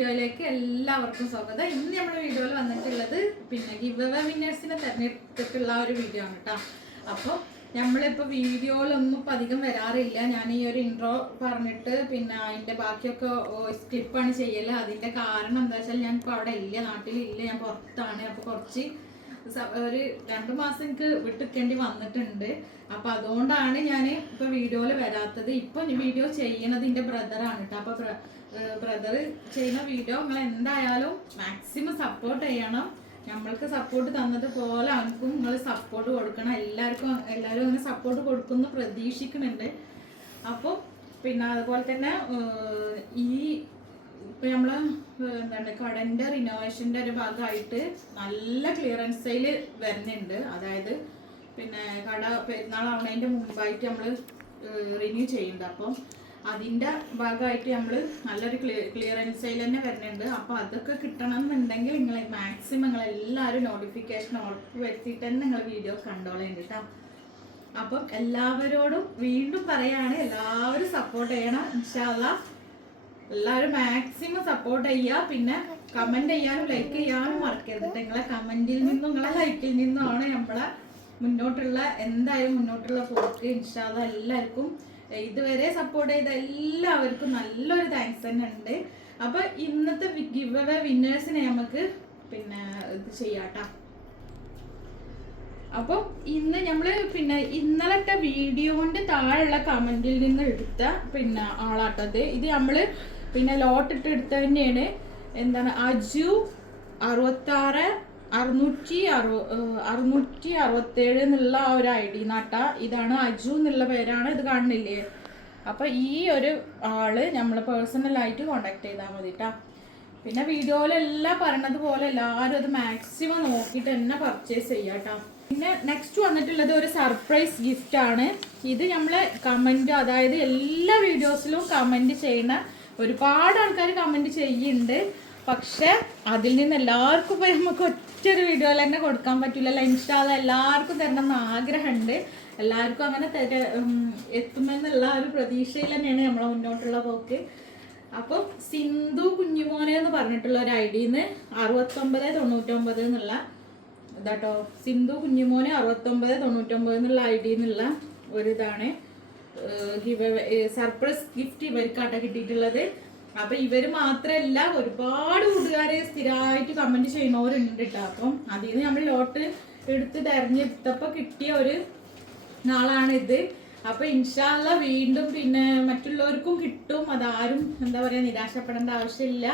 വീഡിയോയിലേക്ക് എല്ലാവർക്കും സ്വാഗതം. ഇന്ന് നമ്മുടെ വീഡിയോയിൽ വന്നിട്ടുള്ളത് പിന്നെ ഗിവ് അവേ വിന്നേഴ്സിനെ തിരഞ്ഞെടുത്തിട്ടുള്ള ഒരു വീഡിയോ ആണ് കേട്ടോ. അപ്പോൾ നമ്മളിപ്പോൾ വീഡിയോയിലൊന്നും ഇപ്പം അധികം വരാറില്ല. ഞാൻ ഈ ഒരു ഇൻട്രോ പറഞ്ഞിട്ട് പിന്നെ അതിൻ്റെ ബാക്കിയൊക്കെ ക്ലിപ്പാണ് ചെയ്യല്. അതിൻ്റെ കാരണം എന്താ വെച്ചാൽ ഞാൻ ഇപ്പോൾ അവിടെ ഇല്ല, നാട്ടിലില്ല, ഞാൻ പുറത്താണ്. അപ്പോൾ കുറച്ച് ഒരു 2 മാസം എനിക്ക് വിട്ടിക്കേണ്ടി വന്നിട്ടുണ്ട്. അപ്പോൾ അതുകൊണ്ടാണ് ഞാൻ ഇപ്പോൾ വീഡിയോയിൽ വരാത്തത്. ഇപ്പം വീഡിയോ ചെയ്യണത് എൻ്റെ ബ്രദറാണ് കേട്ടോ. അപ്പോൾ ബ്രദർ ചെയ്യുന്ന വീഡിയോ നിങ്ങൾ എന്തായാലും മാക്സിമം സപ്പോർട്ട് ചെയ്യണം. നമ്മൾക്ക് സപ്പോർട്ട് തന്നതുപോലെ അവനക്കും നിങ്ങൾ സപ്പോർട്ട് കൊടുക്കണം. എല്ലാവരും അങ്ങനെ സപ്പോർട്ട് കൊടുക്കുമെന്ന് പ്രതീക്ഷിക്കുന്നുണ്ട്. അപ്പോൾ പിന്നെ അതുപോലെ തന്നെ ഇപ്പം നമ്മൾ എന്താണ് കടൻ്റെ റിനോവേഷൻ്റെ ഒരു ഭാഗമായിട്ട് നല്ല ക്ലിയറൻസ് സെയിൽ വരുന്നുണ്ട്. അതായത് പിന്നെ കട പെരുന്നാളാവുന്നതിൻ്റെ മുമ്പായിട്ട് നമ്മൾ റിന്യൂ ചെയ്യുന്നുണ്ട്. അപ്പം അതിൻ്റെ ഭാഗമായിട്ട് നമ്മൾ നല്ലൊരു ക്ലിയറൻസ് സെയിൽ തന്നെ വരുന്നുണ്ട്. അപ്പോൾ അതൊക്കെ കിട്ടണമെന്നുണ്ടെങ്കിൽ നിങ്ങൾ മാക്സിമം നിങ്ങളെല്ലാവരും നോട്ടിഫിക്കേഷൻ ഉറപ്പ് വരുത്തിയിട്ട് തന്നെ നിങ്ങൾ വീഡിയോ കണ്ടോളേണ്ട കേട്ടോ. അപ്പം എല്ലാവരോടും വീണ്ടും പറയാണ്, എല്ലാവരും സപ്പോർട്ട് ചെയ്യണം. ഇൻഷാ അല്ലാഹ് എല്ലാവരും മാക്സിമം സപ്പോർട്ട് ചെയ്യുക. പിന്നെ കമൻറ്റ് ചെയ്യാനും ലൈക്ക് ചെയ്യാനും മറക്കരുത്. നിങ്ങളെ കമൻറ്റിൽ നിന്നും നിങ്ങളെ ലൈക്കിൽ നിന്നുമാണ് നമ്മളെ എന്തായാലും മുന്നോട്ടുള്ള പോക്ക്. ഇൻഷാ അല്ലാഹ് എല്ലാവർക്കും ഇതുവരെ സപ്പോർട്ട് ചെയ്ത എല്ലാവർക്കും നല്ലൊരു താങ്ക്സ് തന്നെ ഉണ്ട്. അപ്പോൾ ഇന്നത്തെ ഗിവ് അവേ വിന്നേഴ്സിനെ നമുക്ക് പിന്നെ ഇത് ചെയ്യാട്ടോ. അപ്പോൾ ഇന്ന് നമ്മൾ പിന്നെ ഇന്നലത്തെ വീഡിയോൻ്റെ താഴെയുള്ള കമൻറ്റിൽ നിന്ന് എടുത്ത പിന്നെ ആളാട്ടത്. ഇത് നമ്മൾ പിന്നെ ലോട്ടിട്ട് എടുത്ത തന്നെയാണ്. എന്താണ് അജു 66 667 എന്നുള്ള ഒരു ID നാട്ടാ. ഇതാണ് അജു എന്നുള്ള പേരാണ്. ഇത് കാണുന്നില്ലേ? അപ്പോൾ ഈ ഒരു ആള് നമ്മൾ പേഴ്സണലായിട്ട് കോണ്ടാക്ട് ചെയ്താൽ മതി കേട്ടോ. പിന്നെ വീഡിയോയിലെല്ലാം പറയണത് പോലെ എല്ലാവരും അത് മാക്സിമം നോക്കിയിട്ട് തന്നെ പർച്ചേസ് ചെയ്യാം കേട്ടോ. പിന്നെ നെക്സ്റ്റ് വന്നിട്ടുള്ളത് ഒരു സർപ്രൈസ് ഗിഫ്റ്റ് ആണ്. ഇത് നമ്മൾ കമൻറ്റ്, അതായത് എല്ലാ വീഡിയോസിലും കമൻറ്റ് ചെയ്യുന്ന ഒരുപാട് ആൾക്കാർ കമൻറ്റ് ചെയ്യുന്നുണ്ട്. പക്ഷെ അതിൽ നിന്ന് എല്ലാവർക്കും പോയി നമുക്ക് ഒറ്റൊരു വീഡിയോയിൽ തന്നെ കൊടുക്കാൻ പറ്റില്ലല്ലോ. ഇൻഷാ അല്ലാഹ് എല്ലാവർക്കും തരണമെന്ന് ആഗ്രഹമുണ്ട്. എല്ലാവർക്കും അങ്ങനെ എത്തുമെന്നുള്ള ഒരു പ്രതീക്ഷയിൽ തന്നെയാണ് നമ്മളെ മുന്നോട്ടുള്ള പോക്ക്. അപ്പോൾ സിന്ധു കുഞ്ഞുമോനെ എന്ന് പറഞ്ഞിട്ടുള്ള ഒരു IDന്ന് 6999 എന്നുള്ള ഇതാട്ടോ. സിന്ധു കുഞ്ഞുമോനെ 6999 എന്നുള്ള ID എന്നുള്ള ഒരിതാണ് സർപ്രൈസ് ഗിഫ്റ്റ് ഇവർക്കാട്ടോ കിട്ടിയിട്ടുള്ളത്. അപ്പം ഇവർ മാത്രമല്ല, ഒരുപാട് കൂട്ടുകാരെ സ്ഥിരമായിട്ട് കമൻറ്റ് ചെയ്യുന്നവരുണ്ട് കേട്ടോ. അപ്പം അതിൽ നിന്ന് നമ്മൾ ലോട്ട് എടുത്ത് തിരഞ്ഞെടുത്തപ്പോൾ കിട്ടിയ ഒരു നാളാണിത്. അപ്പോൾ ഇൻഷാ അല്ലാഹ് വീണ്ടും പിന്നെ മറ്റുള്ളവർക്കും കിട്ടും. അതാരും എന്താ പറയുക നിരാശപ്പെടേണ്ട ആവശ്യമില്ല.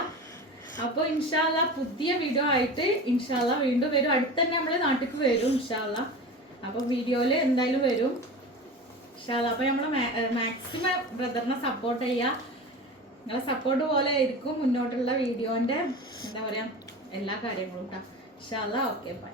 അപ്പോൾ ഇൻഷാ അല്ലാഹ് പുതിയ വീഡിയോ ആയിട്ട് ഇൻഷാ അല്ലാഹ് വീണ്ടും വരും. അടുത്ത് തന്നെ നമ്മൾ നാട്ടിലേക്ക് വരും ഇൻഷാ അല്ലാഹ്. അപ്പോൾ വീഡിയോയിൽ എന്തായാലും വരും ഇൻഷാ അല്ലാഹ്. അപ്പോൾ നമ്മൾ മാക്സിമം ബ്രദറിനെ സപ്പോർട്ട് ചെയ്യുക. നിങ്ങളെ സപ്പോർട്ട് പോലെ ആയിരിക്കും മുന്നോട്ടുള്ള വീഡിയോൻ്റെ എന്താ പറയുക എല്ലാ കാര്യങ്ങളും കേട്ടോ. ഇൻഷാ അല്ലാഹ്. Okay, by.